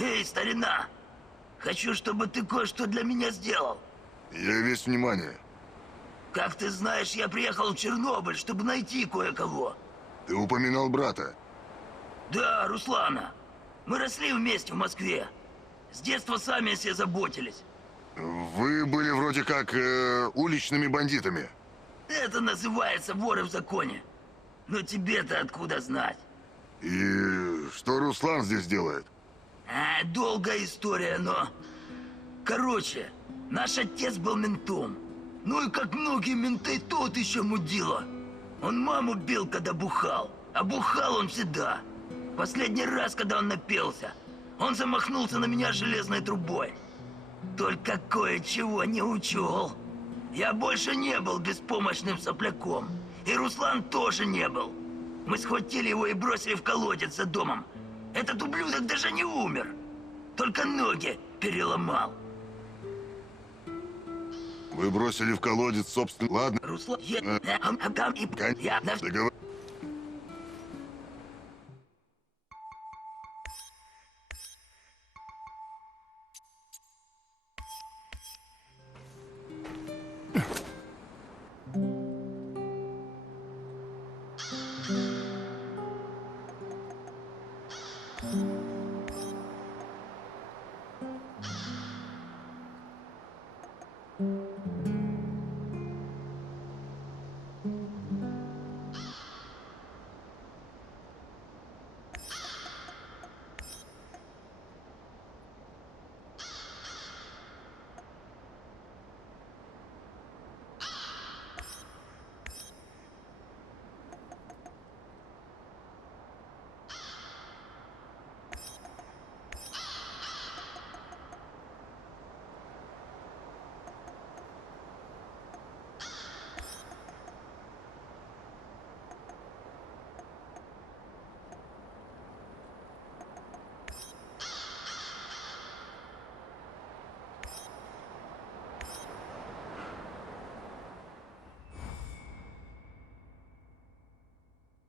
Эй, старина! Хочу, чтобы ты кое-что для меня сделал. Я весь внимание. Как ты знаешь, я приехал в Чернобыль, чтобы найти кое-кого. Ты упоминал брата. Да, Руслана. Мы росли вместе в Москве. С детства сами о себе заботились. Вы были вроде как уличными бандитами. Это называется воры в законе. Но тебе-то откуда знать? И что Руслан здесь делает? Долгая история, но... Короче, наш отец был ментом. Ну и как многие менты, тот еще мудила. Он маму бил, когда бухал. А бухал он всегда. Последний раз, когда он напился, он замахнулся на меня железной трубой. Только кое-чего не учел. Я больше не был беспомощным сопляком. И Руслан тоже не был. Мы схватили его и бросили в колодец за домом. Этот ублюдок даже не умер. Только ноги переломал. Вы бросили в колодец собственно... Ладно. Руслан... Договор...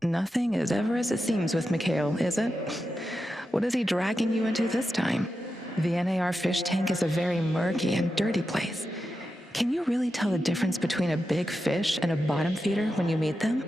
Nothing is ever as it seems with Mikhail, is it? What is he dragging you into this time? The NAR fish tank is a very murky and dirty place. Can you really tell the difference between a big fish and a bottom feeder when you meet them?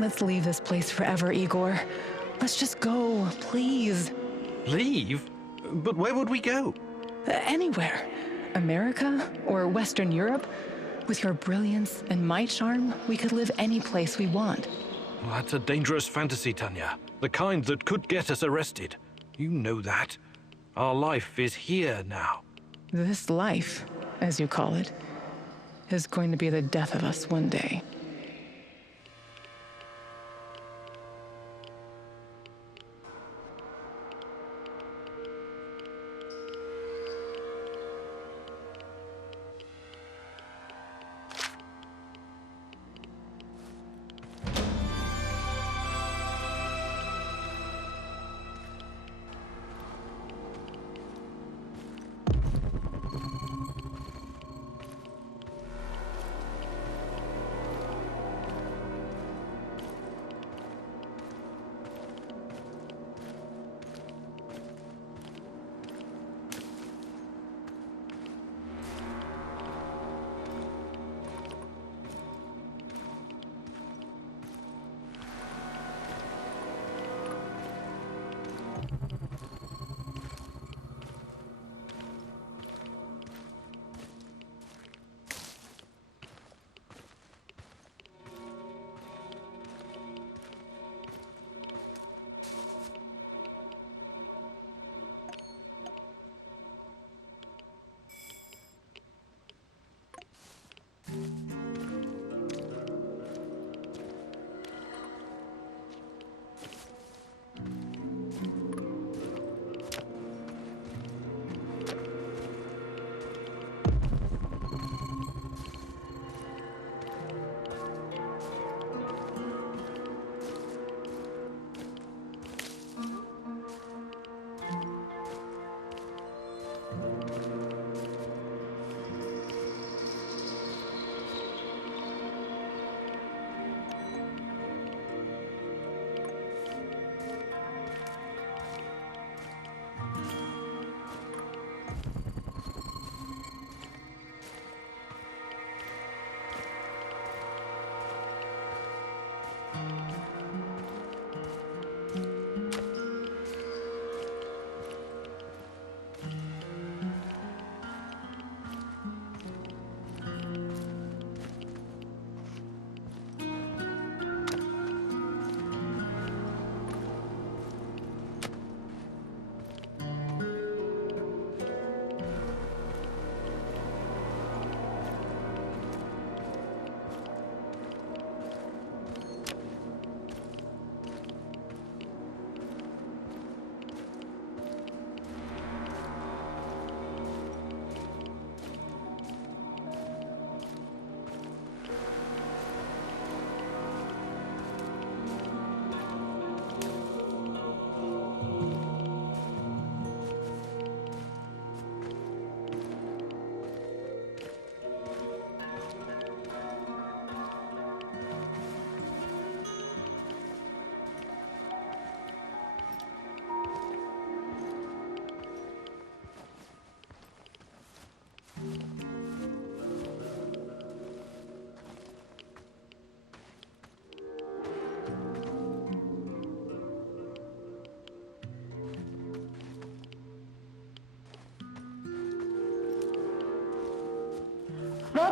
Let's leave this place forever, Igor. Let's just go, please. Leave? But where would we go? Anywhere. America or Western Europe. With your brilliance and my charm, we could live any place we want. Well, that's a dangerous fantasy, Tanya. The kind that could get us arrested. You know that. Our life is here now. This life, as you call it, is going to be the death of us one day.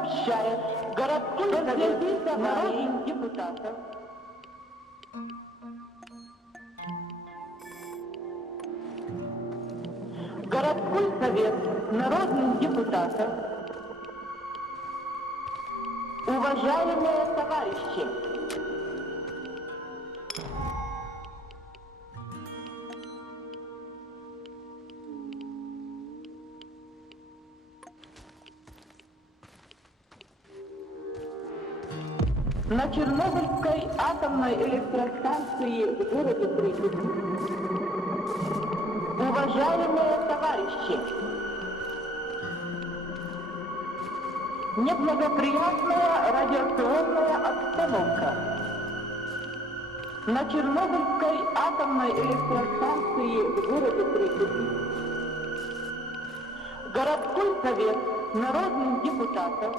сообщает городской совет народных депутатов. Городской совет народных депутатов. Уважаемые товарищи! На Чернобыльской атомной электростанции в городе Припять. Уважаемые товарищи! Неблагоприятная радиационная обстановка. На Чернобыльской атомной электростанции в городе Припять. Городской совет народных депутатов.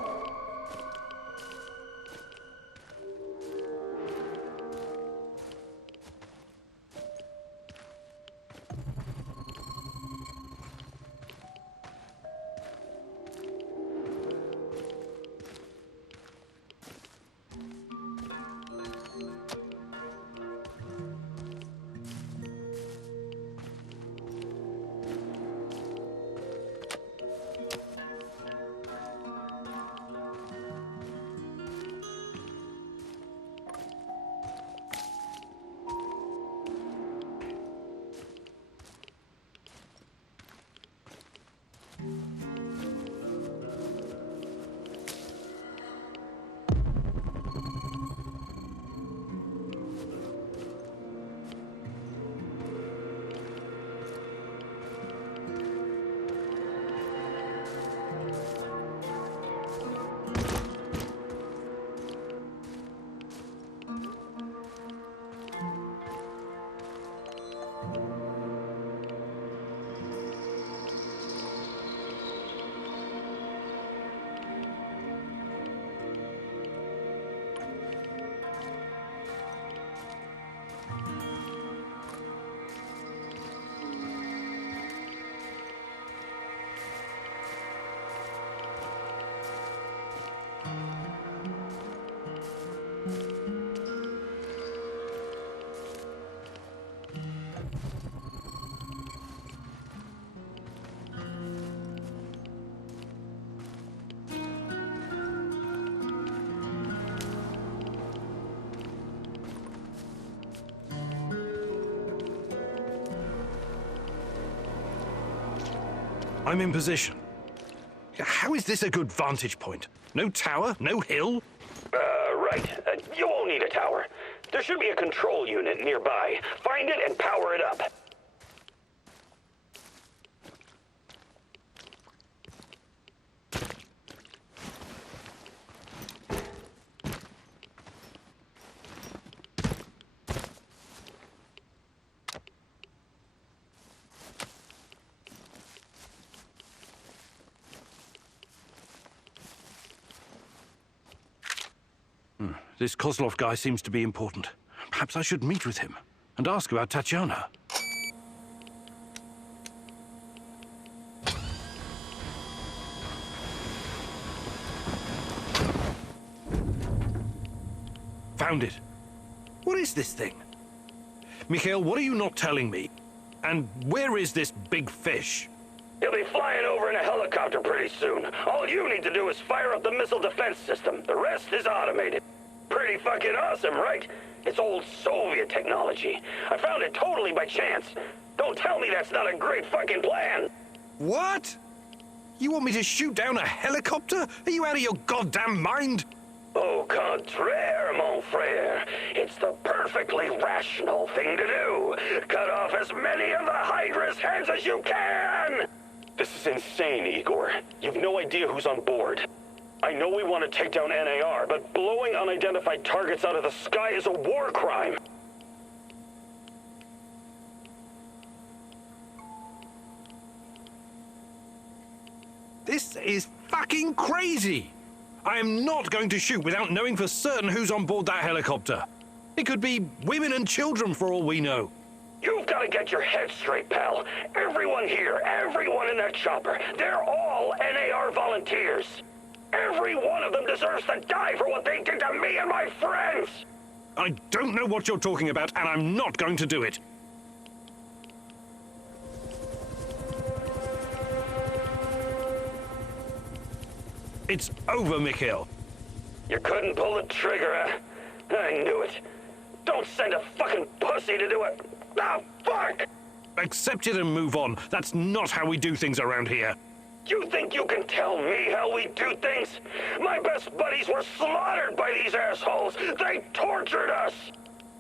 I'm in position. How is this a good vantage point? No tower, no hill? Right. You won't need a tower. There should be a control unit nearby. Find it and power it up. This Kozlov guy seems to be important. Perhaps I should meet with him and ask about Tatyana. Found it. What is this thing? Mikhail, what are you not telling me? And where is this big fish? He'll be flying over in a helicopter pretty soon. All you need to do is fire up the missile defense system. The rest is automated. Pretty fucking awesome, right? It's old Soviet technology. I found it totally by chance. Don't tell me that's not a great fucking plan. What? You want me to shoot down a helicopter? Are you out of your goddamn mind? Au contraire, mon frère. It's the perfectly rational thing to do. Cut off as many of the Hydra's heads as you can! This is insane, Igor. You've no idea who's on board. I know we want to take down NAR, but blowing unidentified targets out of the sky is a war crime. This is fucking crazy! I am not going to shoot without knowing for certain who's on board that helicopter. It could be women and children for all we know. You've got to get your head straight, pal. Everyone here, everyone in that chopper, they're all NAR volunteers. Every one of them deserves to die for what they did to me and my friends! I don't know what you're talking about, and I'm not going to do it. It's over, Mikhail. You couldn't pull the trigger, huh? I knew it. Don't send a fucking pussy to do it. Ah, fuck! Accept it and move on. That's not how we do things around here. You think you can tell me how we do things? My best buddies were slaughtered by these assholes. They tortured us.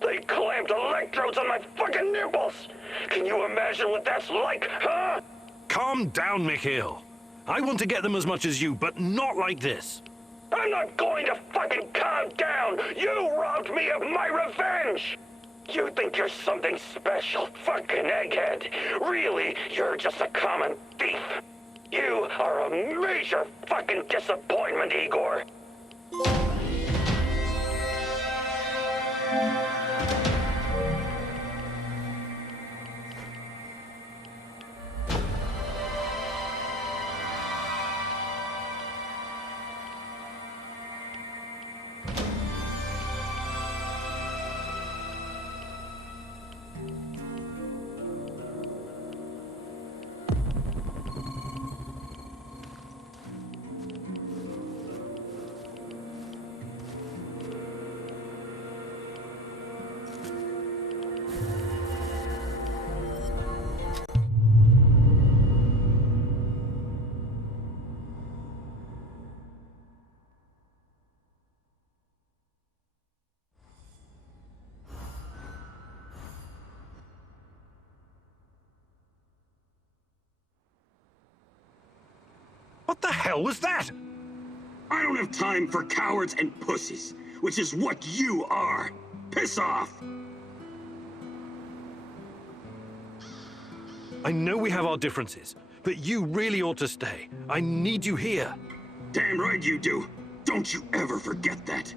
They clamped electrodes on my fucking nipples. Can you imagine what that's like, huh? Calm down, Mikhail. I want to get them as much as you, but not like this. I'm not going to fucking calm down. You robbed me of my revenge. You think you're something special, fucking egghead. Really, you're just a common thief. You are a major fucking disappointment, Igor. What the hell was that? I don't have time for cowards and pussies, which is what you are. Piss off! I know we have our differences, but you really ought to stay. I need you here. Damn right you do. Don't you ever forget that.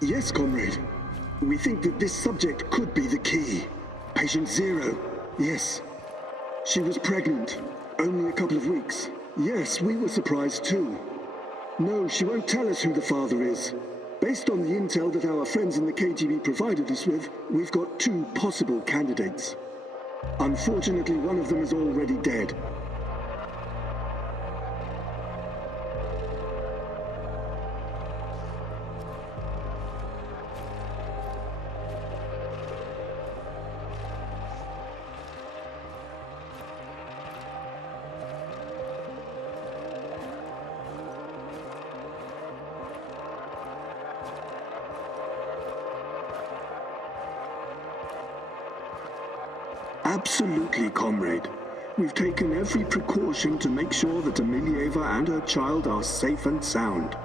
Yes, comrade. We think that this subject could be the key. Patient Zero. Yes. She was pregnant. Only a couple of weeks. Yes, we were surprised too. No, she won't tell us who the father is. Based on the intel that our friends in the KGB provided us with, we've got 2 possible candidates. Unfortunately, one of them is already dead. Absolutely, comrade. We've taken every precaution to make sure that Emilieva and her child are safe and sound.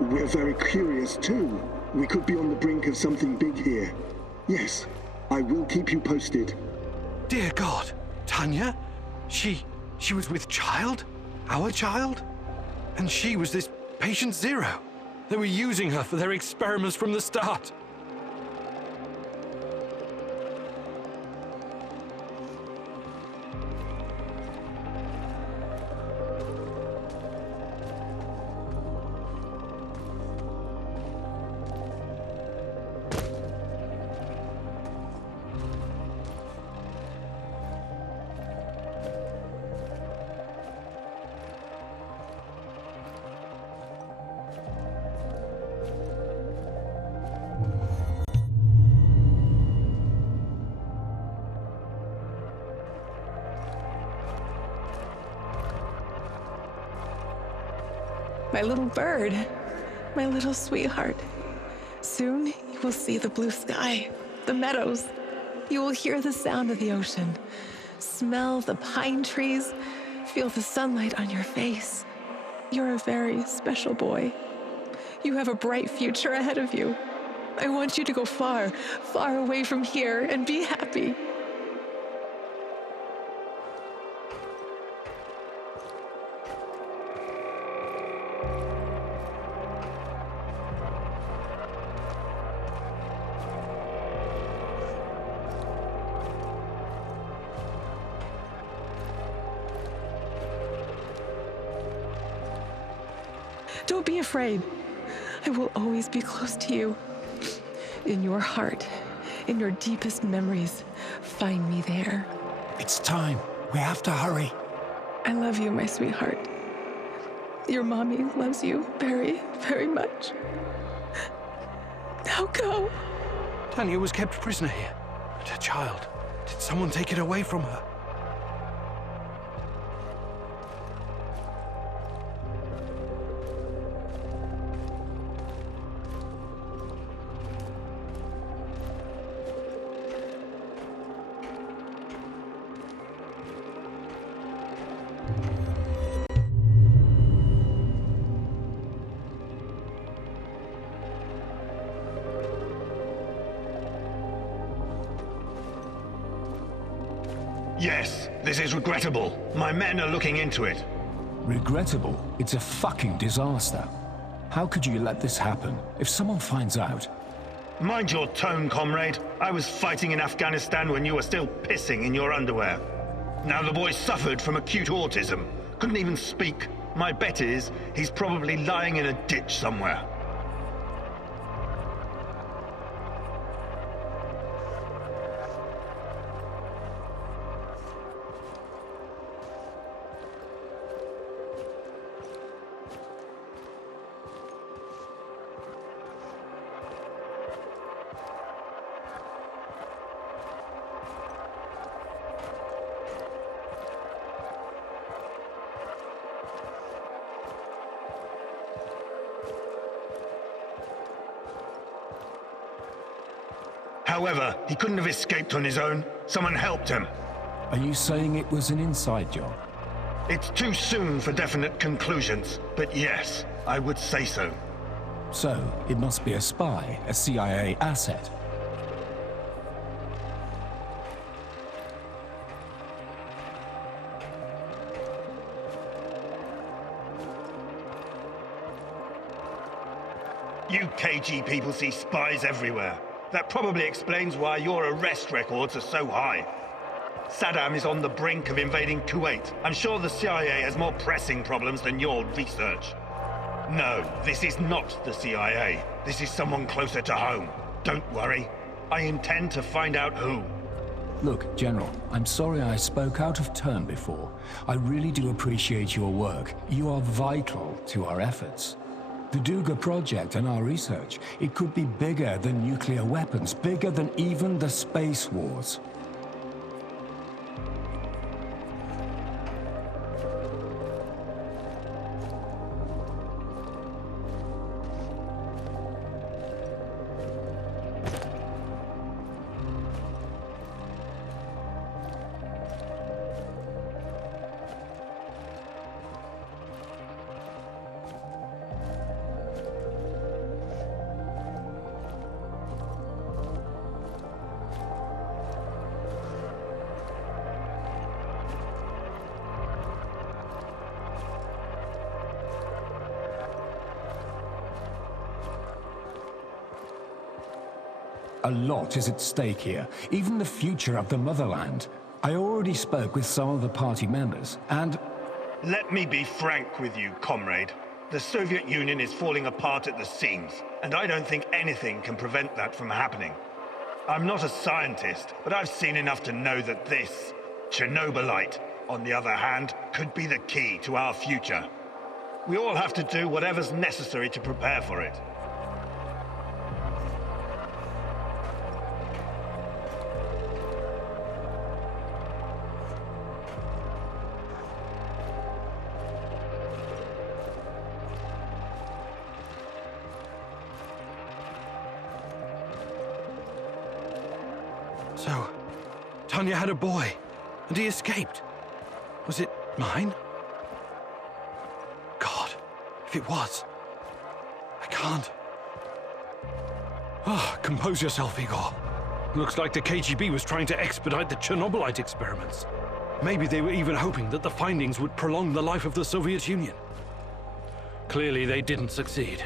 We're very curious too. We could be on the brink of something big here. Yes, I will keep you posted. Dear God, Tanya? She was with child? Our child? And she was this patient Zero. They were using her for their experiments from the start. My little bird, my little sweetheart. Soon you will see the blue sky, the meadows. You will hear the sound of the ocean, smell the pine trees, feel the sunlight on your face. You're a very special boy. You have a bright future ahead of you. I want you to go far, far away from here and be happy. Don't be afraid. I will always be close to you. In your heart, in your deepest memories, find me there. It's time. We have to hurry. I love you, my sweetheart. Your mommy loves you very, very much. Now go. Tanya was kept prisoner here. But her child, did someone take it away from her? Yes, this is regrettable. My men are looking into it. Regrettable? It's a fucking disaster. How could you let this happen? If someone finds out... Mind your tone, comrade. I was fighting in Afghanistan when you were still pissing in your underwear. Now the boy suffered from acute autism. Couldn't even speak. My bet is he's probably lying in a ditch somewhere. However, he couldn't have escaped on his own. Someone helped him. Are you saying it was an inside job? It's too soon for definite conclusions, but yes, I would say so. So, it must be a spy, a CIA asset. You KG people see spies everywhere. That probably explains why your arrest records are so high. Saddam is on the brink of invading Kuwait. I'm sure the CIA has more pressing problems than your research. No, this is not the CIA. This is someone closer to home. Don't worry. I intend to find out who. Look, General, I'm sorry I spoke out of turn before. I really do appreciate your work. You are vital to our efforts. The Duga project and our research, it could be bigger than nuclear weapons, bigger than even the space wars. A lot is at stake here, even the future of the motherland. I already spoke with some of the party members, and... Let me be frank with you, comrade. The Soviet Union is falling apart at the seams, and I don't think anything can prevent that from happening. I'm not a scientist, but I've seen enough to know that this, Chernobylite, on the other hand, could be the key to our future. We all have to do whatever's necessary to prepare for it. So, Tanya had a boy, and he escaped. Was it mine? God, if it was, I can't. Ah, compose yourself, Igor. Looks like the KGB was trying to expedite the Chernobylite experiments. Maybe they were even hoping that the findings would prolong the life of the Soviet Union. Clearly, they didn't succeed.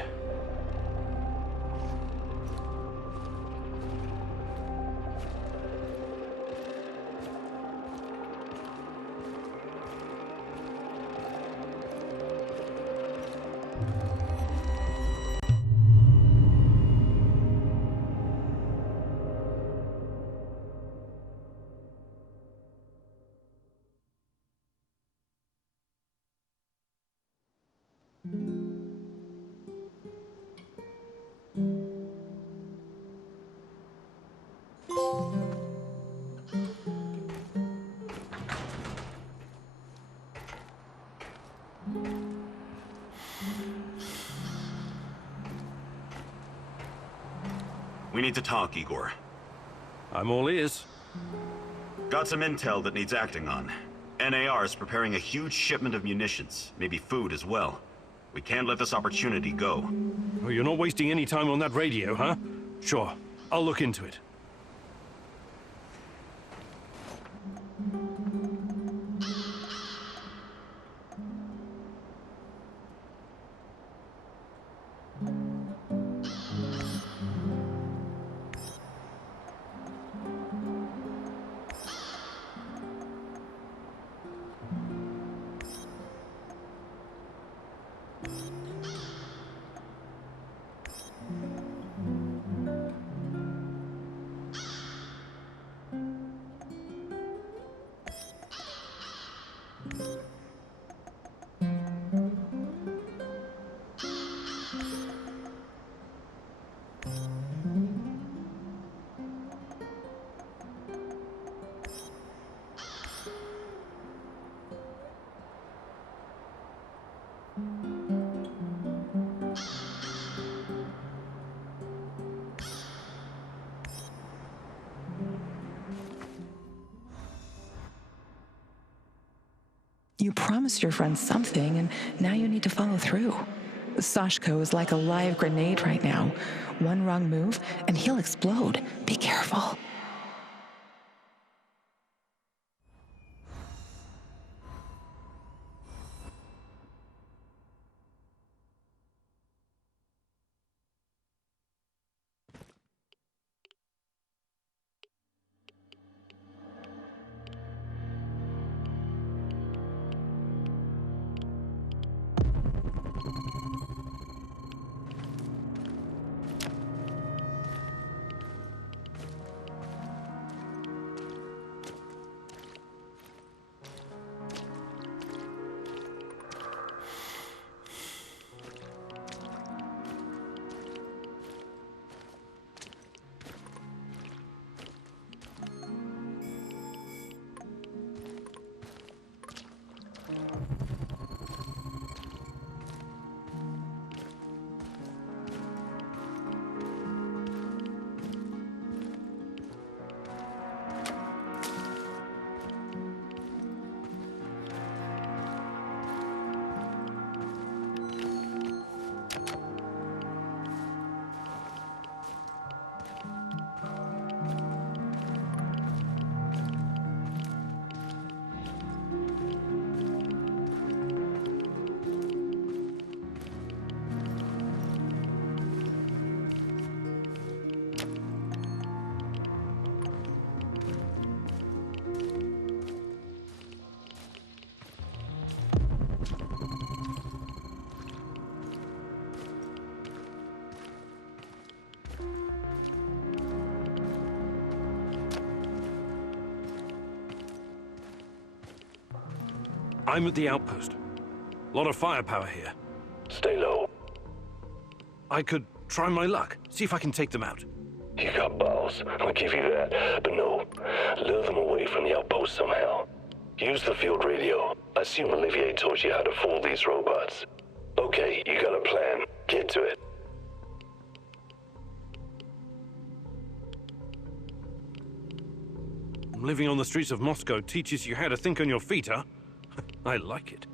We need to talk, Igor. I'm all ears. Got some intel that needs acting on. NAR is preparing a huge shipment of munitions, maybe food as well. We can't let this opportunity go. Well, you're not wasting any time on that radio, huh? Sure, I'll look into it. You promised your friend something, and now you need to follow through. Sashko is like a live grenade right now. One wrong move, and he'll explode. Be careful. I'm at the outpost. A lot of firepower here. Stay low. I could try my luck, see if I can take them out. You got balls, I'll give you that. But no, lure them away from the outpost somehow. Use the field radio. I assume Olivier taught you how to fool these robots. Okay, you got a plan. Get to it. Living on the streets of Moscow teaches you how to think on your feet, huh? I like it.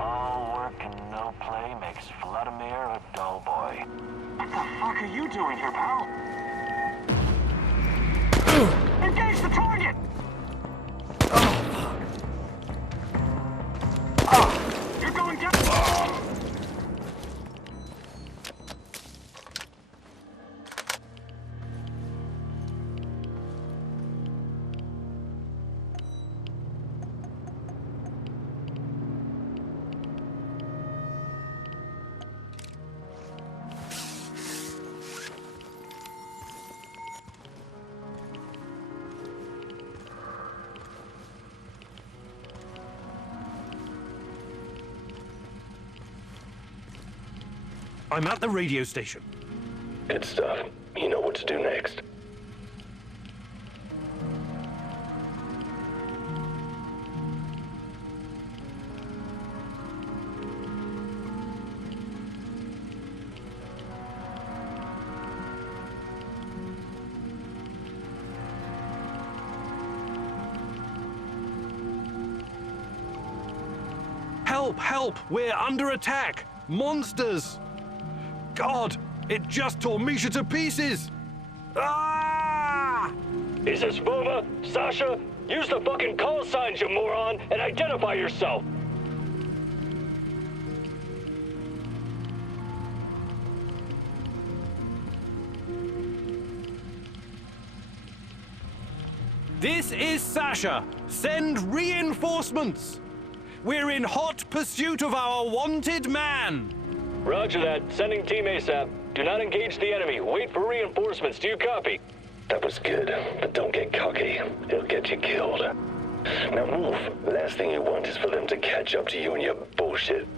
All work and no play makes Vladimir a dull boy. What the fuck are you doing here, pal? Engage the target! You're going down! I'm at the radio station. Good stuff. You know what to do next. Help! Help! We're under attack! Monsters! God! It just tore Misha to pieces! Ah! Is this Vova? Sasha? Use the fucking call signs, you moron, and identify yourself! This is Sasha! Send reinforcements! We're in hot pursuit of our wanted man! Roger that. Sending team ASAP. Do not engage the enemy. Wait for reinforcements. Do you copy? That was good, but don't get cocky. It'll get you killed. Now move. Last thing you want is for them to catch up to you and your bullshit.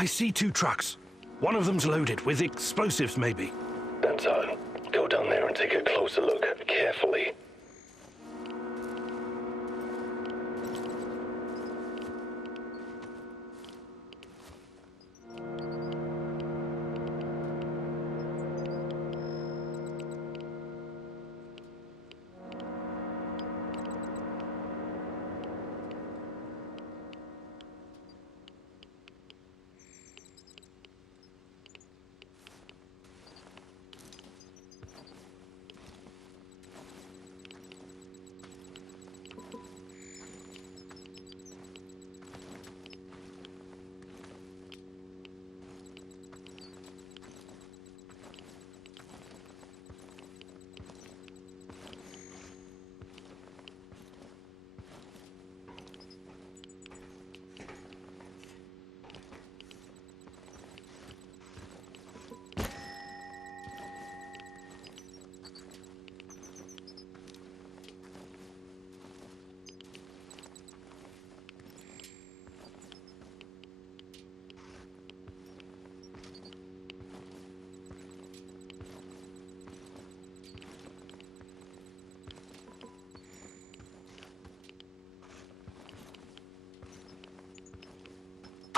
I see 2 trucks. One of them's loaded with explosives, maybe. Anton, go down there and take a closer look, carefully.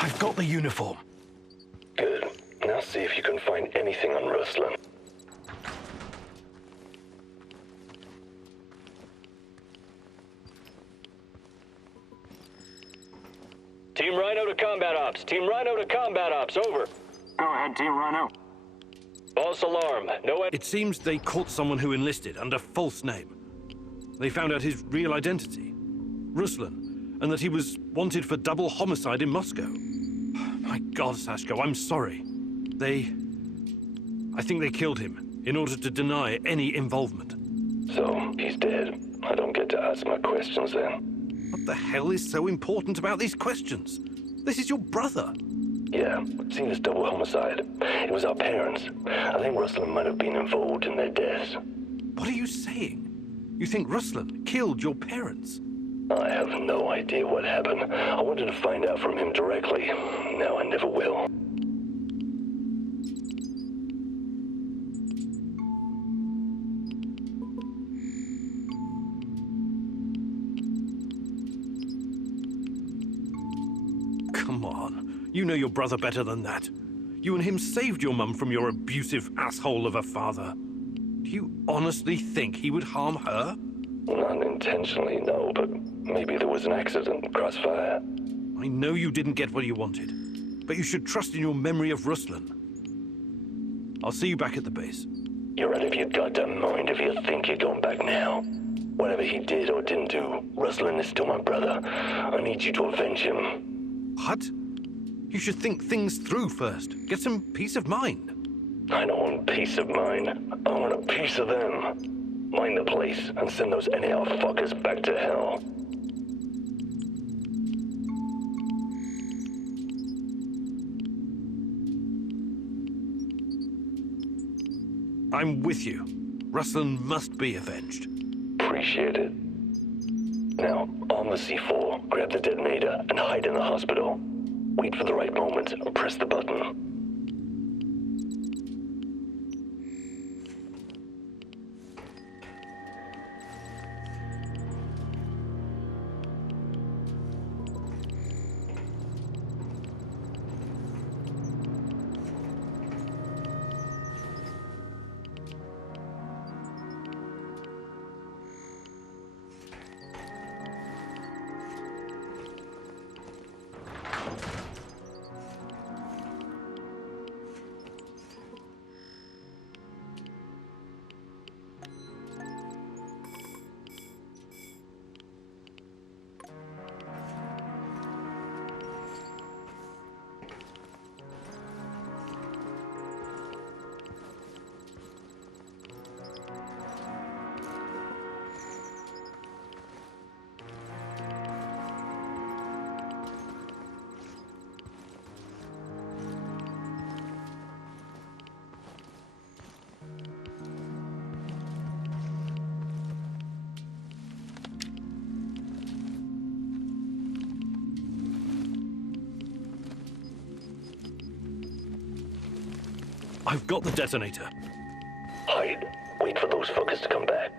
I've got the uniform. Good. Now see if you can find anything on Ruslan. Team Rhino to combat ops. Team Rhino to combat ops. Over. Go ahead, Team Rhino. False alarm. No. It seems they caught someone who enlisted under false name. They found out his real identity, Ruslan, and that he was wanted for double homicide in Moscow. My God, Sashko, I'm sorry. I think they killed him in order to deny any involvement. So, he's dead. I don't get to ask my questions then. What the hell is so important about these questions? This is your brother. Yeah, seen this double homicide. It was our parents. I think Ruslan might have been involved in their deaths. What are you saying? You think Ruslan killed your parents? I have no idea what happened. I wanted to find out from him directly. Now I never will. Come on. You know your brother better than that. You and him saved your mum from your abusive asshole of a father. Do you honestly think he would harm her? Not intentionally, no, but maybe there was an accident, crossfire. I know you didn't get what you wanted, but you should trust in your memory of Ruslan. I'll see you back at the base. You're out of your goddamn mind if you think you're going back now. Whatever he did or didn't do, Ruslan is still my brother. I need you to avenge him. What? You should think things through first. Get some peace of mind. I don't want peace of mind. I want a piece of them. Mind the place and send those NAR fuckers back to hell. I'm with you. Ruslan must be avenged. Appreciate it. Now, arm the C4, grab the detonator, and hide in the hospital. Wait for the right moment and press the button. I've got the detonator. Hide. Wait for those fuckers to come back.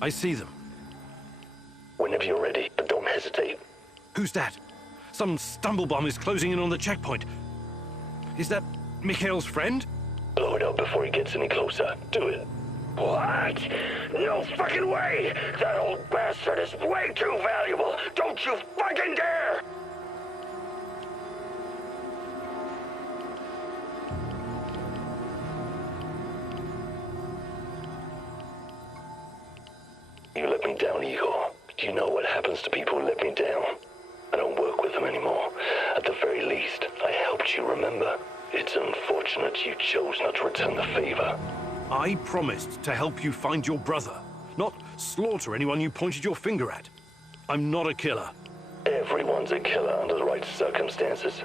I see them. Whenever you're ready, but don't hesitate. Who's that? Some stumblebomb is closing in on the checkpoint. Is that Mikhail's friend? Blow it up before he gets any closer. Do it. What? No fucking way! That old bastard is way too valuable! Don't you fucking dare! You let me down, Igor. Do you know what happens to people who let me down? I don't work with them anymore. At the very least, I helped you, remember? It's unfortunate you chose not to return the favor. I promised to help you find your brother, not slaughter anyone you pointed your finger at. I'm not a killer. Everyone's a killer under the right circumstances.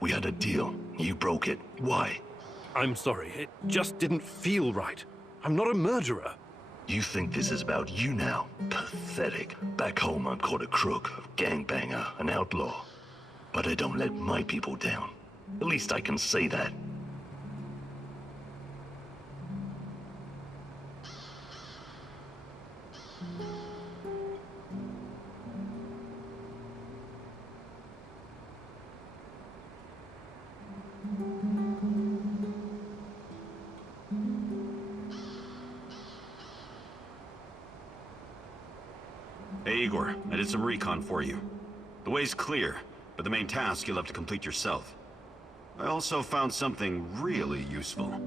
We had a deal. You broke it. Why? I'm sorry. It just didn't feel right. I'm not a murderer. You think this is about you now? Pathetic. Back home, I'm called a crook, a gangbanger, an outlaw. But I don't let my people down. At least I can say that. Hey, Igor, I did some recon for you. The way's clear, but the main task you'll have to complete yourself. I also found something really useful.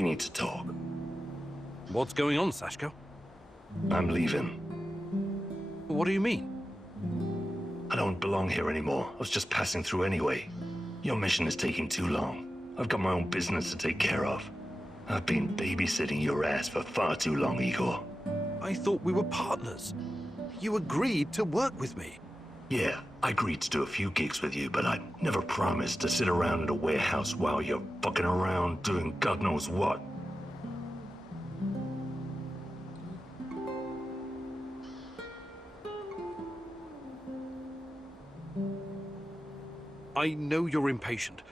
We need to talk. What's going on, Sashko? I'm leaving. What do you mean? I don't belong here anymore. I was just passing through anyway. Your mission is taking too long. I've got my own business to take care of. I've been babysitting your ass for far too long, Igor. I thought we were partners. You agreed to work with me. Yeah, I agreed to do a few gigs with you, but I never promised to sit around in a warehouse while you're fucking around doing God knows what. I know you're impatient,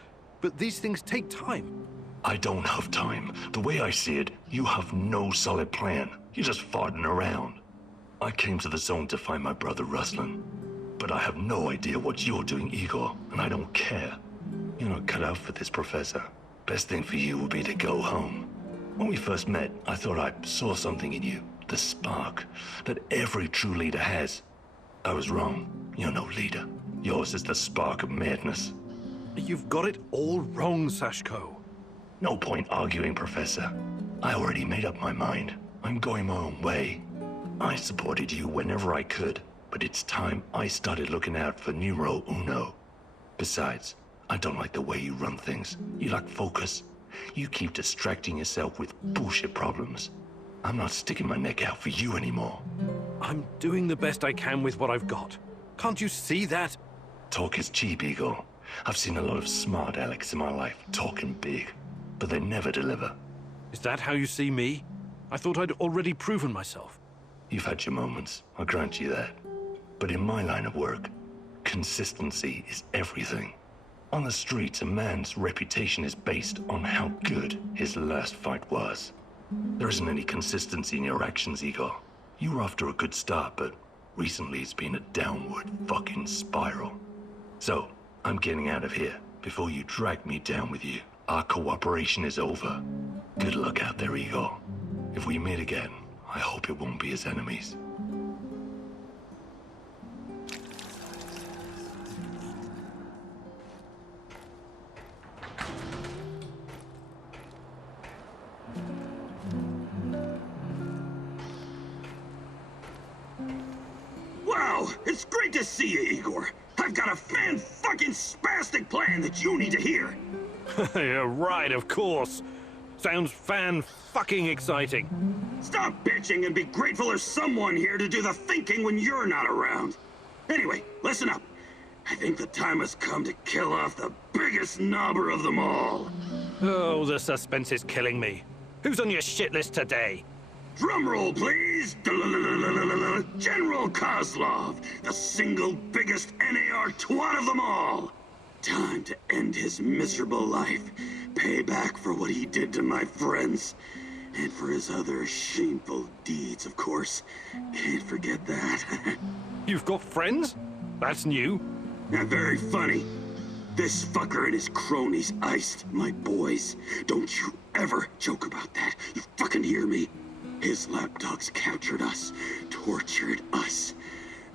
but these things take time. I don't have time. The way I see it, you have no solid plan. You're just farting around. I came to the zone to find my brother Ruslan, but I have no idea what you're doing, Igor, and I don't care. You're not cut out for this, Professor. Best thing for you would be to go home. When we first met, I thought I saw something in you, the spark that every true leader has. I was wrong. You're no leader. Yours is the spark of madness. You've got it all wrong, Sashko. No point arguing, Professor. I already made up my mind. I'm going my own way. I supported you whenever I could, but it's time I started looking out for numero uno. Besides, I don't like the way you run things. You lack focus. You keep distracting yourself with bullshit problems. I'm not sticking my neck out for you anymore. I'm doing the best I can with what I've got. Can't you see that? Talk is cheap, Igor. I've seen a lot of smart Alex in my life talking big, but they never deliver. Is that how you see me? I thought I'd already proven myself. You've had your moments, I'll grant you that. But in my line of work, consistency is everything. On the streets, a man's reputation is based on how good his last fight was. There isn't any consistency in your actions, Igor. You were off to a good start, but recently it's been a downward fucking spiral. So, I'm getting out of here before you drag me down with you. Our cooperation is over. Good luck out there, Igor. If we meet again, I hope it won't be as enemies. Wow, it's great to see you, Igor. I've got a fan-fucking-spastic plan that you need to hear. Yeah, right, of course. Sounds fan-fucking exciting. Stop bitching and be grateful there's someone here to do the thinking when you're not around. Anyway, listen up. I think the time has come to kill off the biggest knobber of them all. Oh, the suspense is killing me. Who's on your shit list today? Drum roll, please! General Kozlov, the single biggest NAR twat of them all! Time to end his miserable life, pay back for what he did to my friends, and for his other shameful deeds, of course. Can't forget that. You've got friends? That's new. Yeah, very funny. This fucker and his cronies iced my boys. Don't you ever joke about that. You fucking hear me? His lapdogs captured us, tortured us.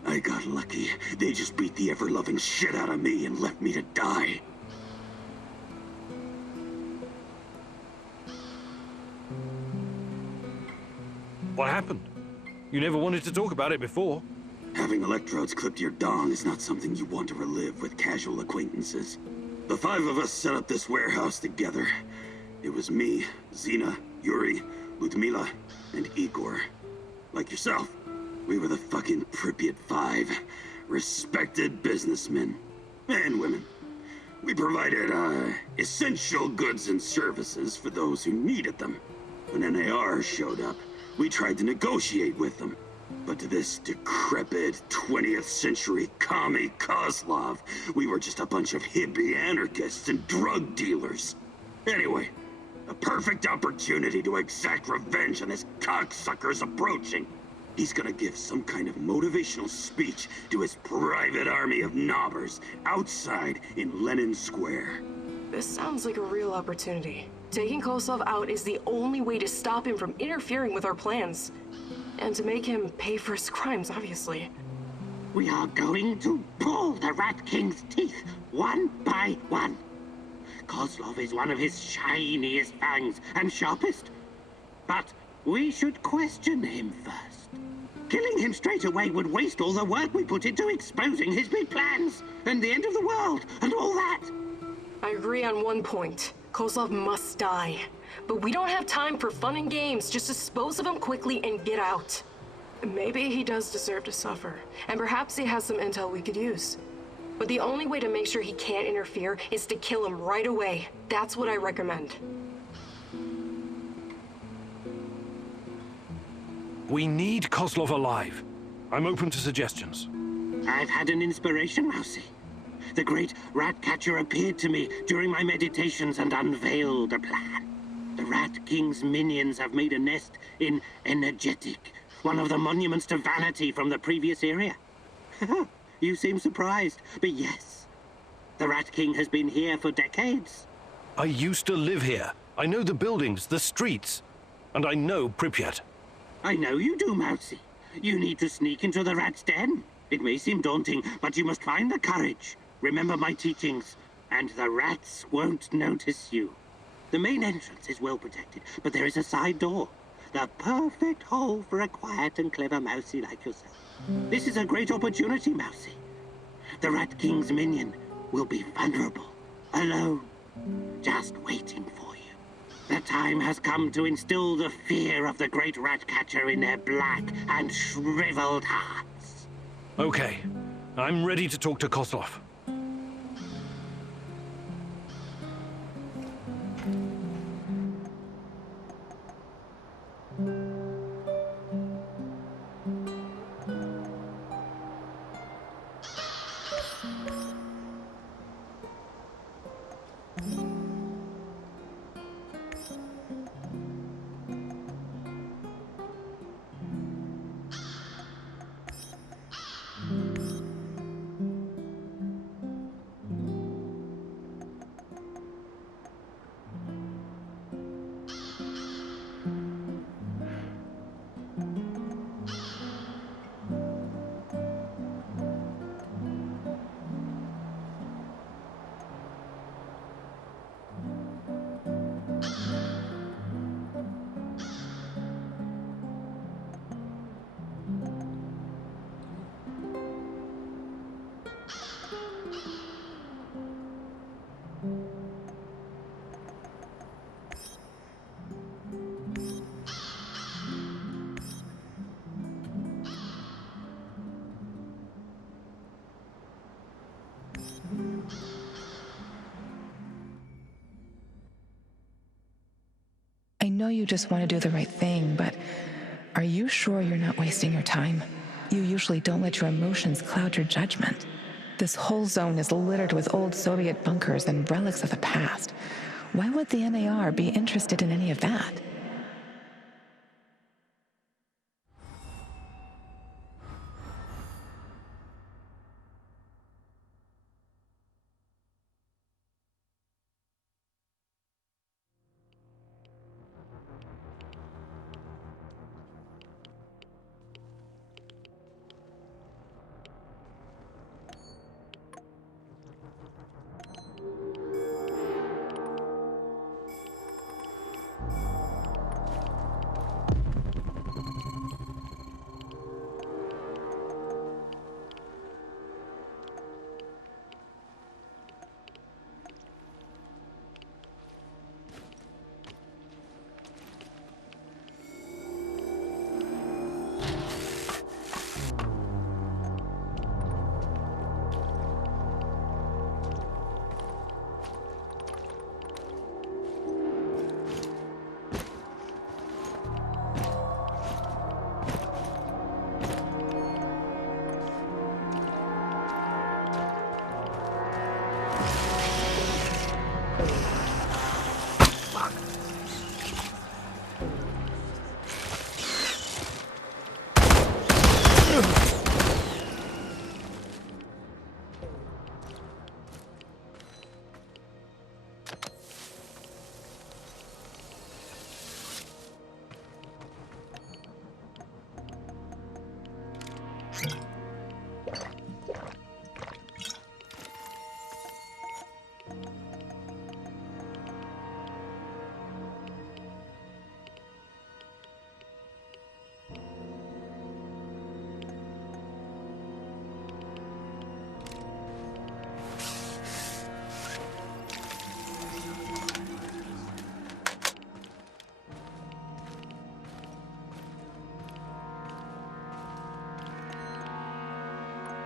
I got lucky. They just beat the ever-loving shit out of me and left me to die. What happened? You never wanted to talk about it before. Having electrodes clipped to your dong is not something you want to relive with casual acquaintances. The five of us set up this warehouse together. It was me, Zina, Yuri, Ludmila, and Igor. Like yourself, we were the fucking Pripyat 5. Respected businessmen. And women. We provided, essential goods and services for those who needed them. When NAR showed up, we tried to negotiate with them. But to this decrepit 20th century commie Kozlov, we were just a bunch of hippie anarchists and drug dealers. Anyway, a perfect opportunity to exact revenge on this cocksucker's approaching. He's gonna give some kind of motivational speech to his private army of knobbers outside in Lenin Square. This sounds like a real opportunity. Taking Kozlov out is the only way to stop him from interfering with our plans. And to make him pay for his crimes, obviously. We are going to pull the Rat King's teeth, one by one. Kozlov is one of his shiniest fangs and sharpest. But we should question him first. Killing him straight away would waste all the work we put into exposing his big plans, and the end of the world, and all that. I agree on one point. Kozlov must die. But we don't have time for fun and games. Just dispose of him quickly and get out. Maybe he does deserve to suffer, and perhaps he has some intel we could use. But the only way to make sure he can't interfere is to kill him right away. That's what I recommend. We need Kozlov alive. I'm open to suggestions. I've had an inspiration, Mousy. The great rat catcher appeared to me during my meditations and unveiled a plan. The Rat King's minions have made a nest in Energetic, one of the monuments to vanity from the previous era. You seem surprised, but yes. The Rat King has been here for decades. I used to live here. I know the buildings, the streets, and I know Pripyat. I know you do, Mousy. You need to sneak into the rat's den. It may seem daunting, but you must find the courage. Remember my teachings, and the rats won't notice you. The main entrance is well protected, but there is a side door. The perfect hole for a quiet and clever Mousy like yourself. This is a great opportunity, Mousy. The Rat King's minion will be vulnerable, alone, just waiting for you. The time has come to instill the fear of the great rat catcher in their black and shriveled hearts. Okay, I'm ready to talk to Kozlov. I know you just want to do the right thing, but are you sure you're not wasting your time? You usually don't let your emotions cloud your judgment. This whole zone is littered with old Soviet bunkers and relics of the past. Why would the NAR be interested in any of that?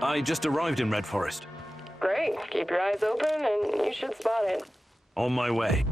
I just arrived in Red Forest. Great. Keep your eyes open and you should spot it. On my way.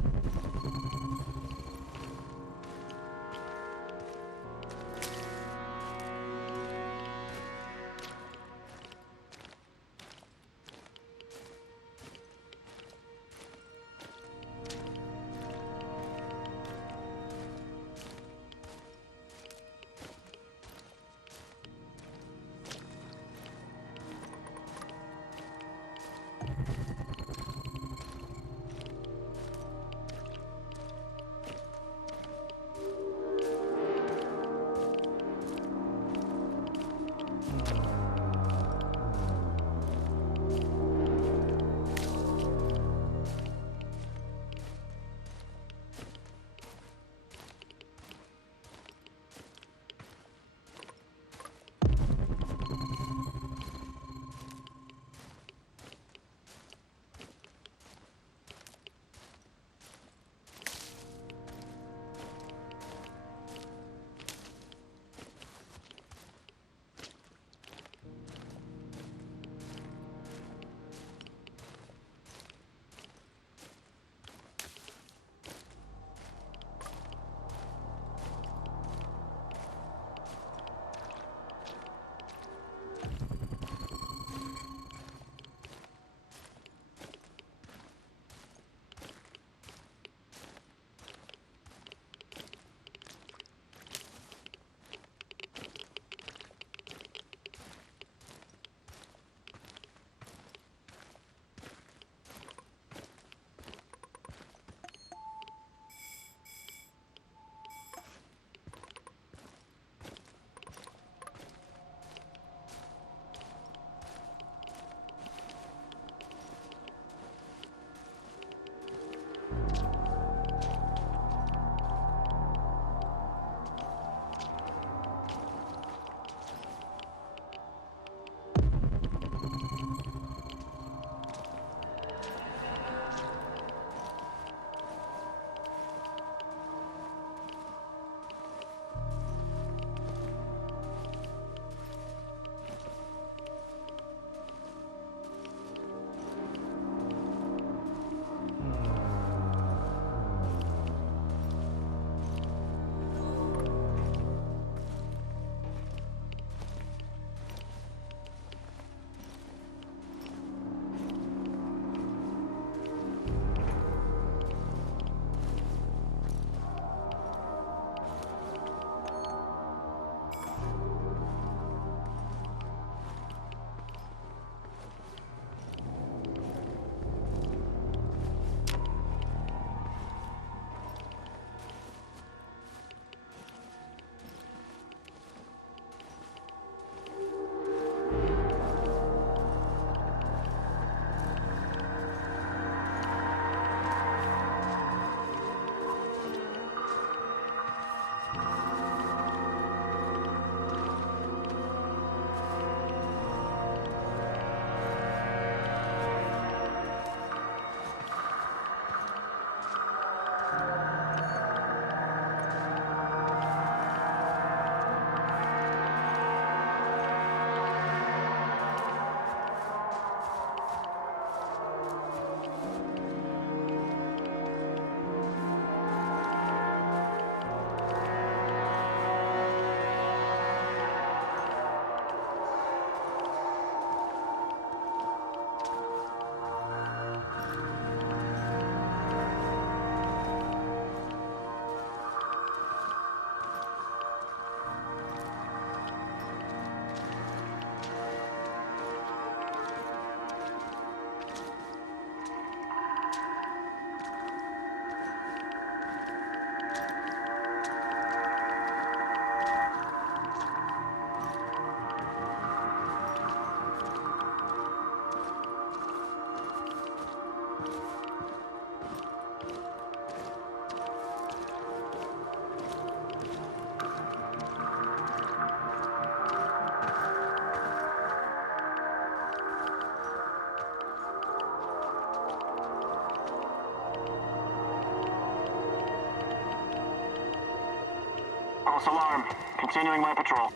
False alarm. Continuing my patrol.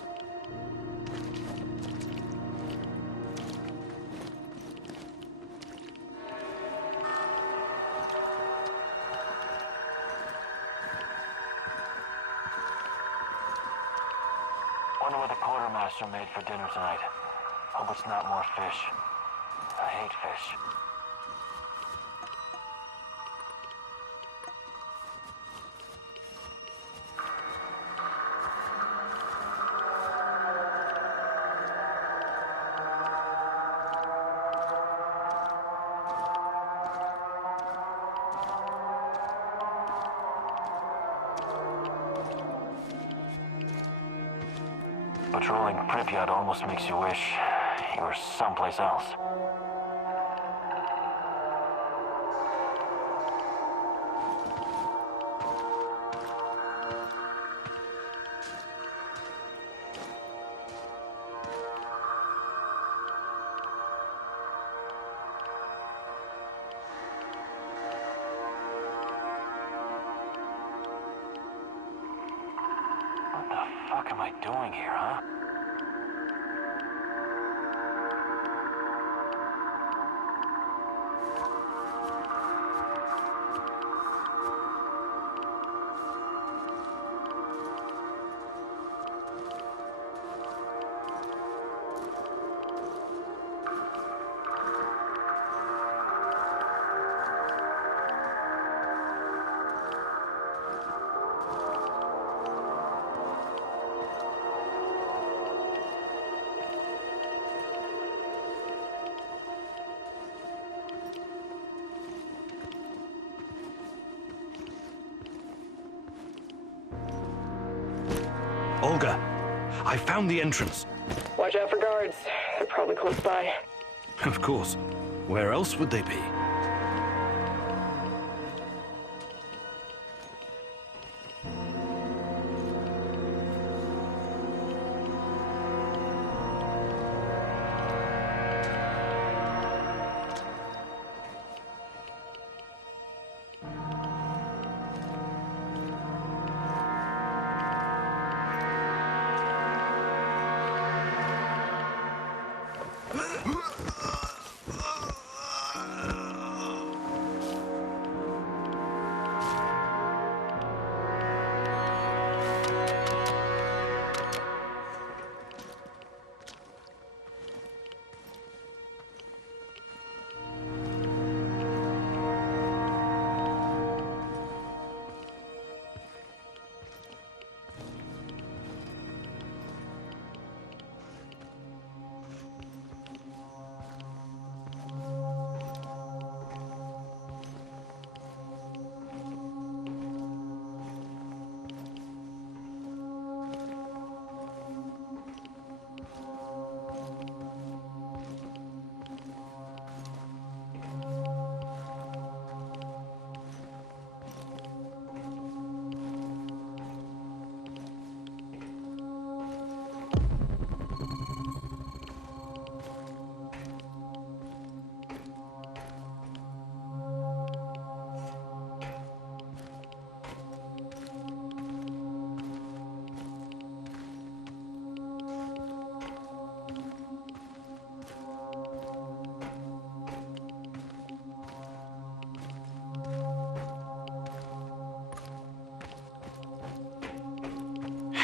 are made for dinner tonight. Hope it's not more fish. I hate fish. Patrolling Pripyat almost makes you wish you were someplace else. What the fuck am I doing here, huh? Olga, I found the entrance. Watch out for guards. They're probably close by. Of course. Where else would they be?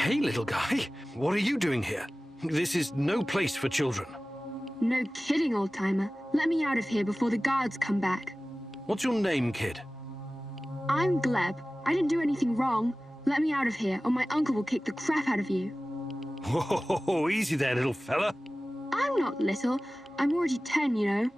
Hey, little guy. What are you doing here? This is no place for children. No kidding, old-timer. Let me out of here before the guards come back. What's your name, kid? I'm Gleb. I didn't do anything wrong. Let me out of here, or my uncle will kick the crap out of you. Whoa, easy there, little fella. I'm not little. I'm already 10, you know.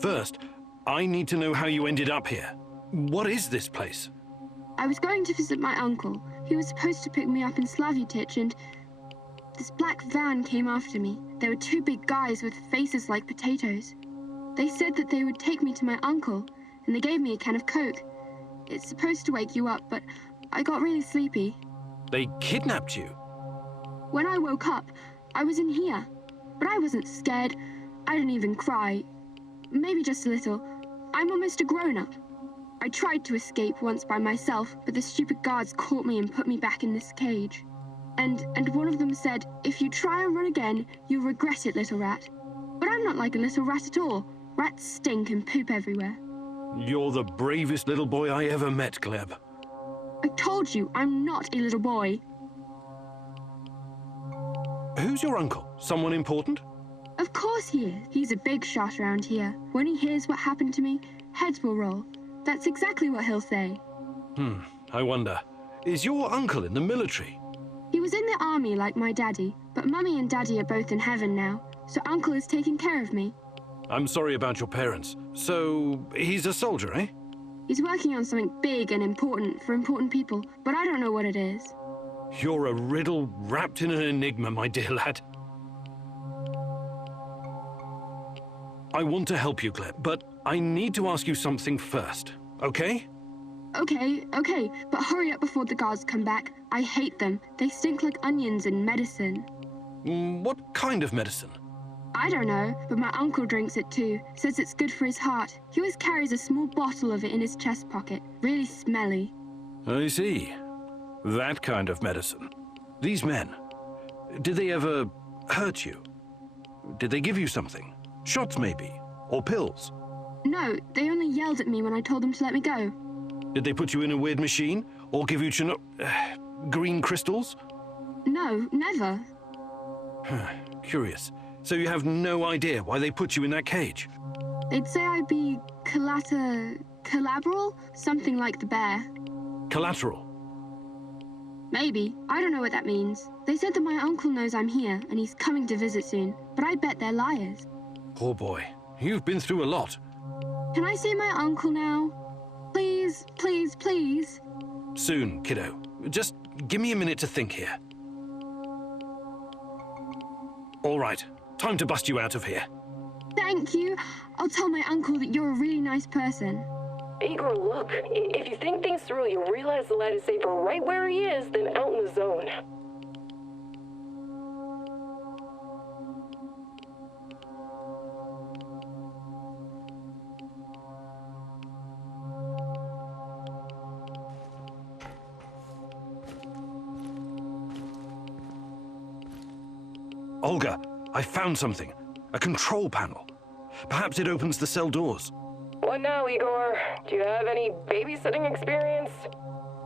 First, I need to know how you ended up here. What is this place? I was going to visit my uncle. He was supposed to pick me up in Slavutich, and this black van came after me. There were two big guys with faces like potatoes. They said that they would take me to my uncle, and they gave me a can of Coke. It's supposed to wake you up, but I got really sleepy. They kidnapped you? When I woke up, I was in here. But I wasn't scared. I didn't even cry. Maybe just a little. I'm almost a grown-up. I tried to escape once by myself, but the stupid guards caught me and put me back in this cage. And one of them said, if you try and run again, you'll regret it, little rat. But I'm not like a little rat at all. Rats stink and poop everywhere. You're the bravest little boy I ever met, Gleb. I told you, I'm not a little boy. Who's your uncle? Someone important? Of course he is. He's a big shot around here. When he hears what happened to me, heads will roll. That's exactly what he'll say. I wonder. Is your uncle in the military? He was in the army like my daddy, but Mummy and Daddy are both in heaven now, so Uncle is taking care of me. I'm sorry about your parents. So, he's a soldier, eh? He's working on something big and important for important people, but I don't know what it is. You're a riddle wrapped in an enigma, my dear lad. I want to help you, Gleb, but I need to ask you something first, okay? Okay, but hurry up before the guards come back. I hate them. They stink like onions and medicine. What kind of medicine? I don't know, but my uncle drinks it too. Says it's good for his heart. He always carries a small bottle of it in his chest pocket. Really smelly. I see. That kind of medicine. These men, did they ever hurt you? Did they give you something? Shots, maybe? Or pills? No, they only yelled at me when I told them to let me go. Did they put you in a weird machine? Or give you green crystals? No, never. Curious. So you have no idea why they put you in that cage? They'd say I'd be collateral? Something like the bear. Collateral? Maybe. I don't know what that means. They said that my uncle knows I'm here, and he's coming to visit soon, but I bet they're liars. Poor boy. You've been through a lot. Can I see my uncle now? Please, please, please. Soon, kiddo. Just give me a minute to think here. All right. Time to bust you out of here. Thank you. I'll tell my uncle that you're a really nice person. Igor, look. If you think things through, you'll realize the lad is safer right where he is than out in the zone. Olga, I found something. A control panel. Perhaps it opens the cell doors. What now, Igor? Do you have any babysitting experience?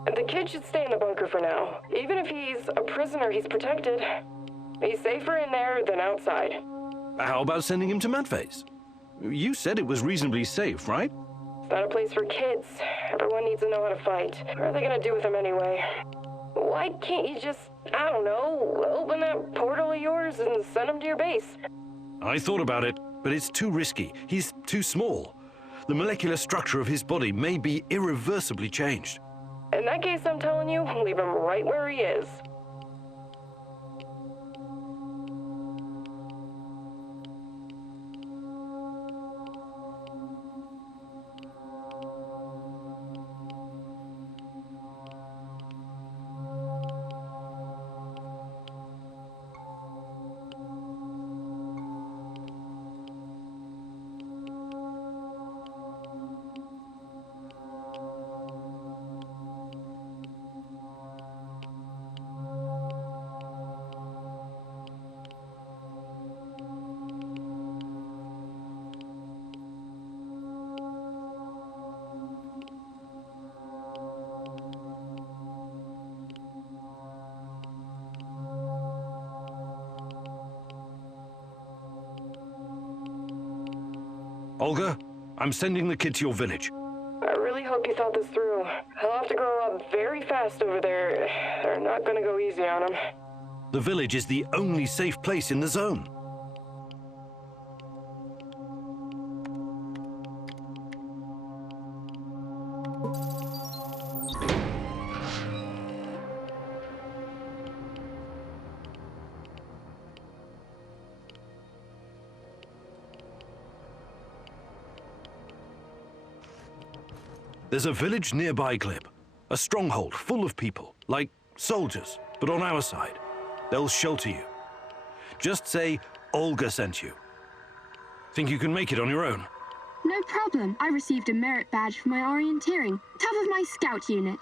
The kid should stay in the bunker for now. Even if he's a prisoner, he's protected. He's safer in there than outside. How about sending him to Madface? You said it was reasonably safe, right? It's not a place for kids. Everyone needs to know how to fight. What are they gonna do with him anyway? Why can't you just, I don't know, open that portal of yours and send him to your base? I thought about it, but it's too risky. He's too small. The molecular structure of his body may be irreversibly changed. In that case, I'm telling you, leave him right where he is. Olga, I'm sending the kid to your village. I really hope you thought this through. He'll have to grow up very fast over there. They're not gonna go easy on him. The village is the only safe place in the zone. There's a village nearby, Glib. A stronghold full of people, like soldiers, but on our side. They'll shelter you. Just say Olga sent you. Think you can make it on your own? No problem. I received a merit badge for my orienteering. Top of my scout unit.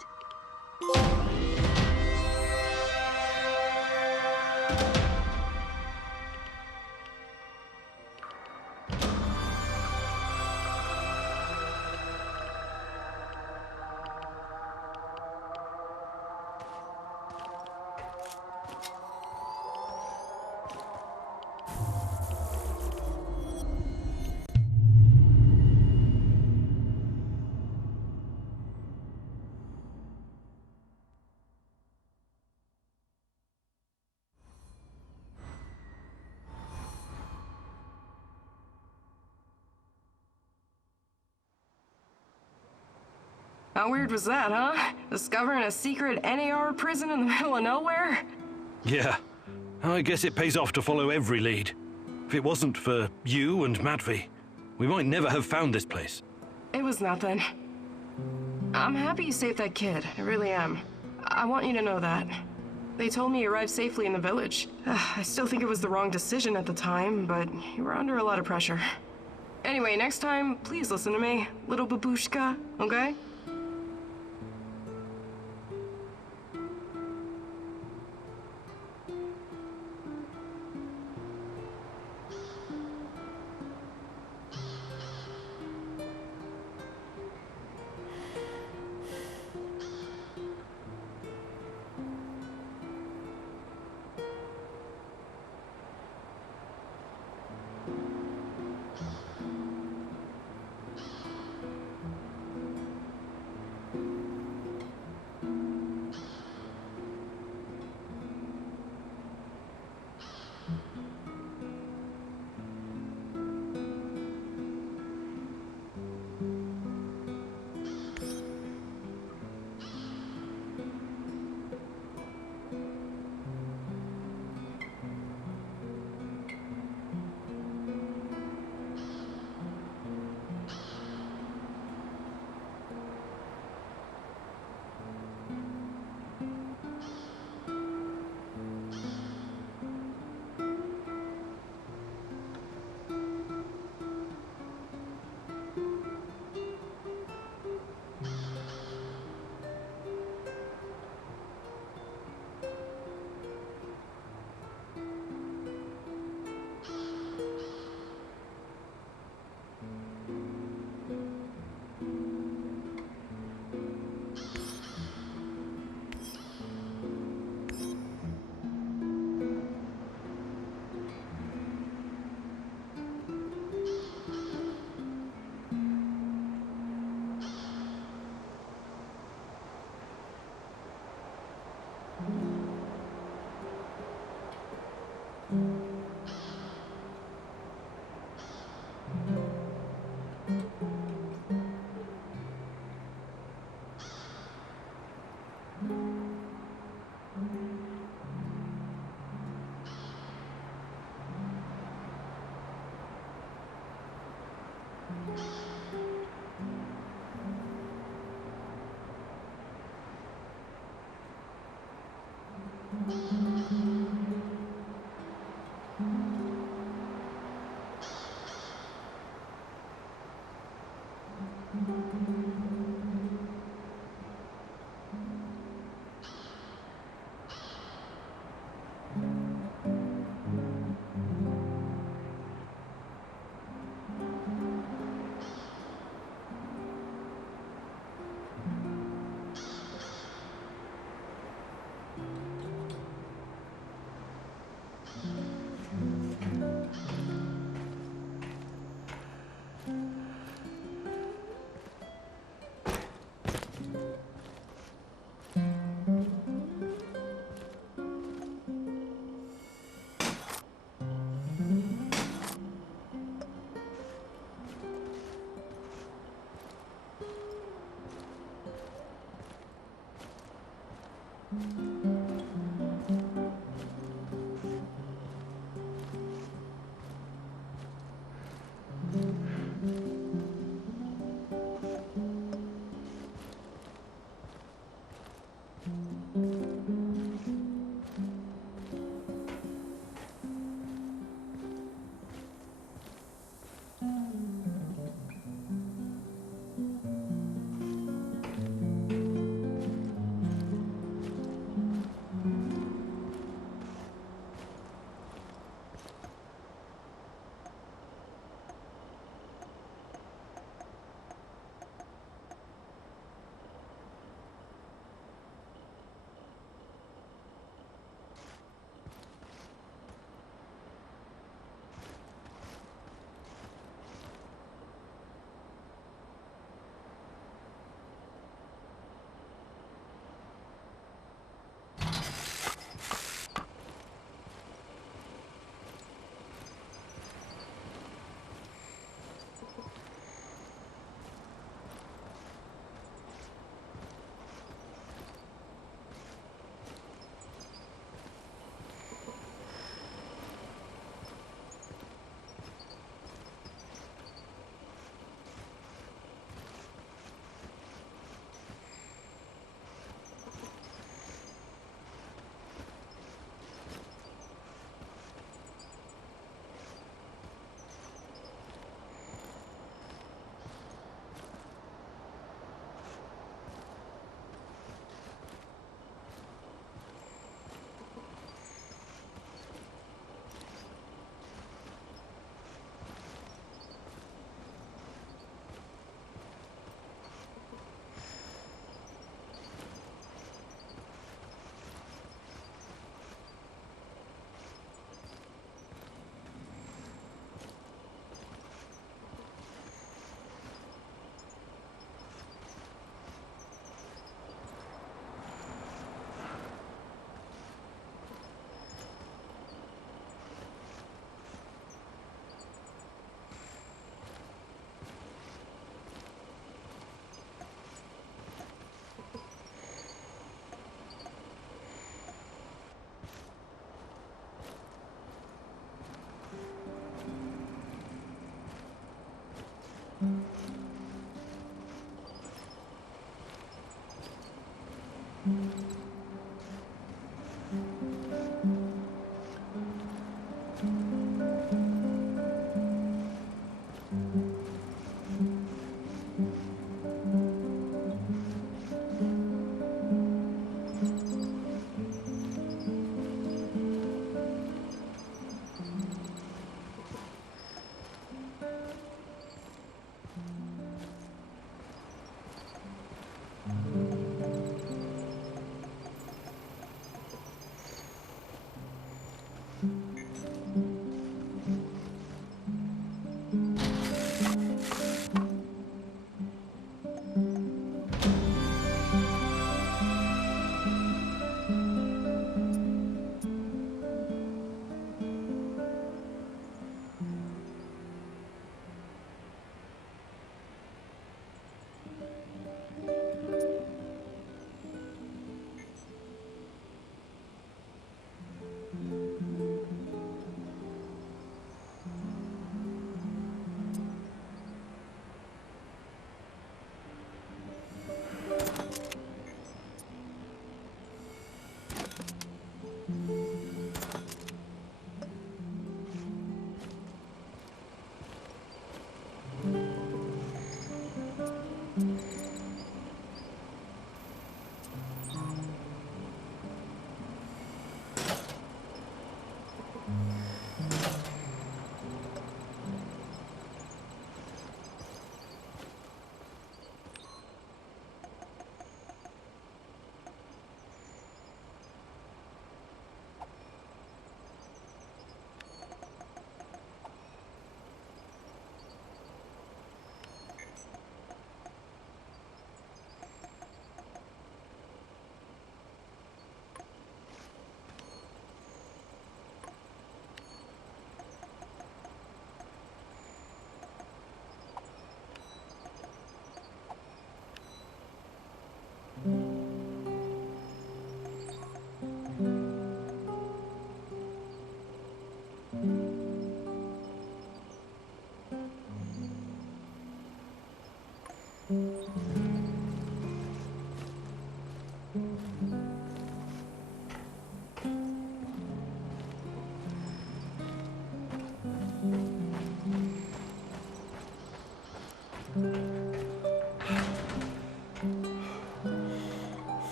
How weird was that, huh? Discovering a secret NAR prison in the middle of nowhere? Yeah. I guess it pays off to follow every lead. If it wasn't for you and Matvey, we might never have found this place. It was nothing. I'm happy you saved that kid. I really am. I want you to know that. They told me you arrived safely in the village. I still think it was the wrong decision at the time, but you were under a lot of pressure. Anyway, next time, please listen to me, little babushka, okay?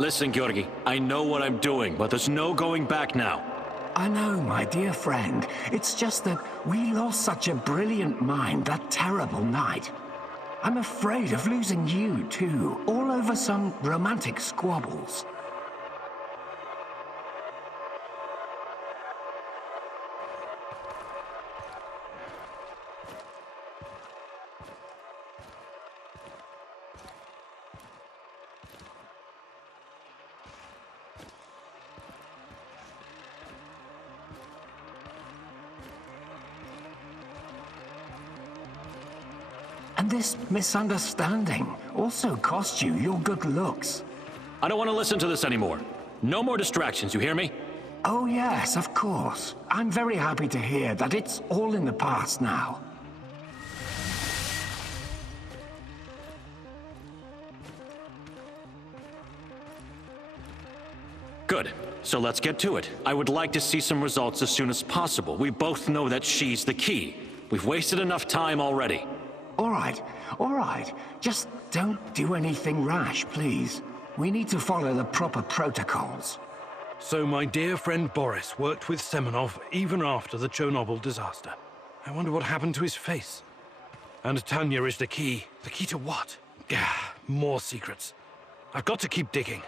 Listen, Georgi, I know what I'm doing, but there's no going back now. I know, my dear friend. It's just that we lost such a brilliant mind that terrible night. I'm afraid of losing you, too, all over some romantic squabbles. And this misunderstanding also cost you your good looks. I don't want to listen to this anymore. No more distractions, you hear me? Oh yes, of course. I'm very happy to hear that it's all in the past now. Good. So let's get to it. I would like to see some results as soon as possible. We both know that she's the key. We've wasted enough time already. All right. Just don't do anything rash, please. We need to follow the proper protocols. So my dear friend Boris worked with Semenov even after the Chernobyl disaster. I wonder what happened to his face. And Tanya is the key. The key to what? More secrets. I've got to keep digging.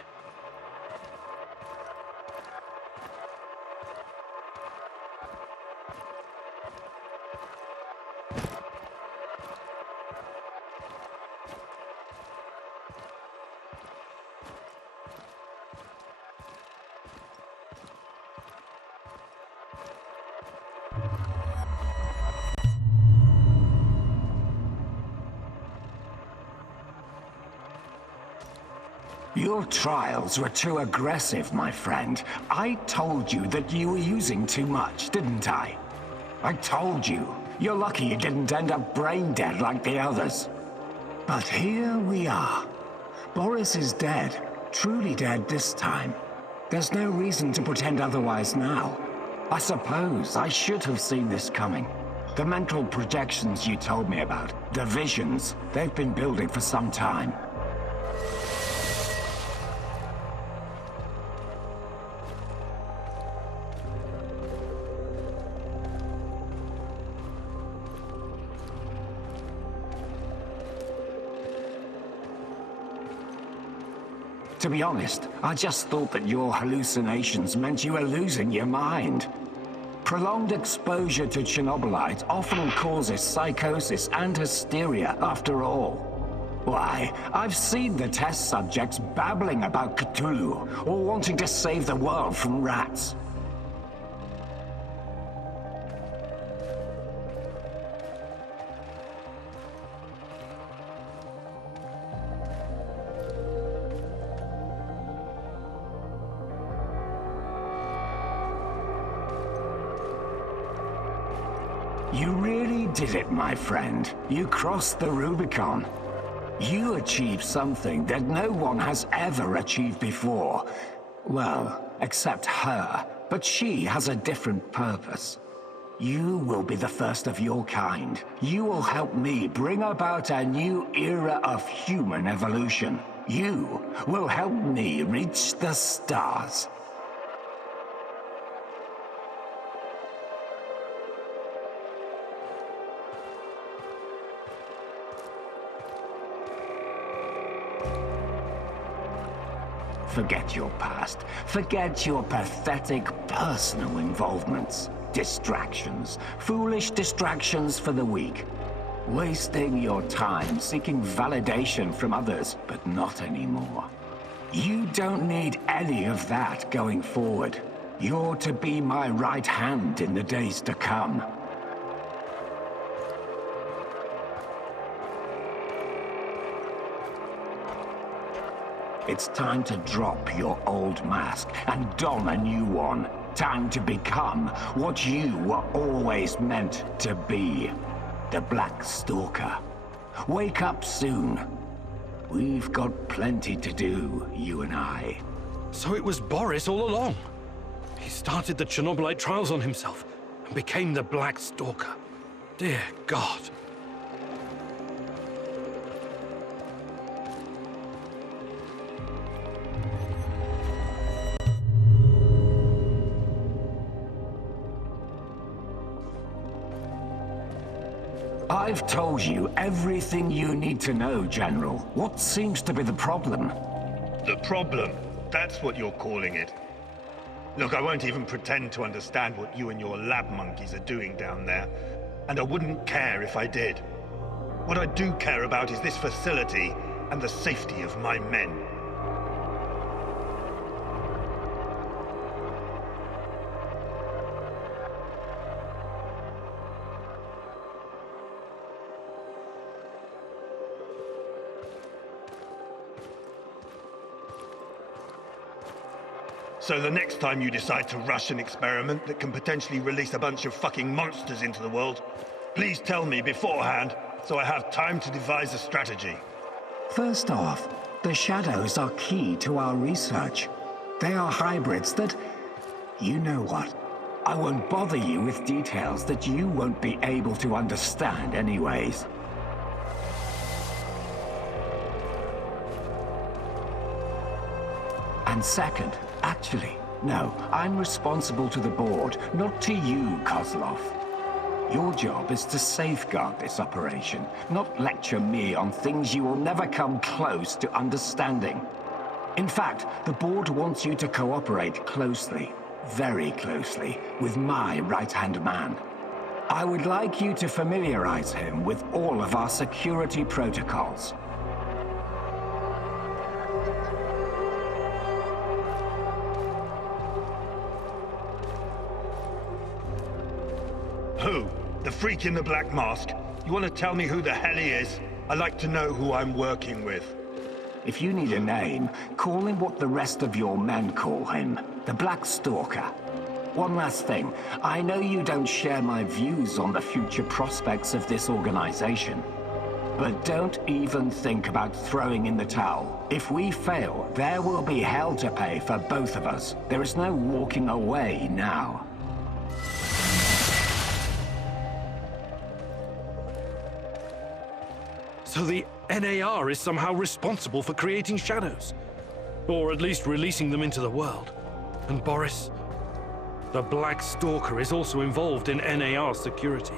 Your trials were too aggressive, my friend. I told you that you were using too much, didn't I? I told you. You're lucky you didn't end up brain dead like the others. But here we are. Boris is dead. Truly dead this time. There's no reason to pretend otherwise now. I suppose I should have seen this coming. The mental projections you told me about, the visions, they've been building for some time. To be honest, I just thought that your hallucinations meant you were losing your mind. Prolonged exposure to Chernobylite often causes psychosis and hysteria, after all. Why, I've seen the test subjects babbling about Cthulhu, or wanting to save the world from rats. You really did it, my friend. You crossed the Rubicon. You achieved something that no one has ever achieved before. Well, except her, but she has a different purpose. You will be the first of your kind. You will help me bring about a new era of human evolution. You will help me reach the stars. Forget your past. Forget your pathetic personal involvements. Distractions. Foolish distractions for the weak. Wasting your time seeking validation from others, but not anymore. You don't need any of that going forward. You're to be my right hand in the days to come. It's time to drop your old mask and don a new one. Time to become what you were always meant to be. The Black Stalker. Wake up soon. We've got plenty to do, you and I. So it was Boris all along. He started the Chernobylite trials on himself and became the Black Stalker. Dear God. I've told you everything you need to know, General. What seems to be the problem? The problem? That's what you're calling it. Look, I won't even pretend to understand what you and your lab monkeys are doing down there. And I wouldn't care if I did. What I do care about is this facility and the safety of my men. So the next time you decide to rush an experiment that can potentially release a bunch of fucking monsters into the world, please tell me beforehand so I have time to devise a strategy. First off, the shadows are key to our research. They are hybrids that... You know what? I won't bother you with details that you won't be able to understand anyways. And second, actually, no, I'm responsible to the board, not to you, Kozlov. Your job is to safeguard this operation, not lecture me on things you will never come close to understanding. In fact, the board wants you to cooperate closely, very closely, with my right-hand man. I would like you to familiarize him with all of our security protocols. Who? The freak in the black mask? You want to tell me who the hell he is? I'd like to know who I'm working with. If you need a name, call him what the rest of your men call him, the Black Stalker. One last thing, I know you don't share my views on the future prospects of this organization. But don't even think about throwing in the towel. If we fail, there will be hell to pay for both of us. There is no walking away now. So the NAR is somehow responsible for creating shadows. Or at least releasing them into the world. And Boris, the Black Stalker, is also involved in NAR security.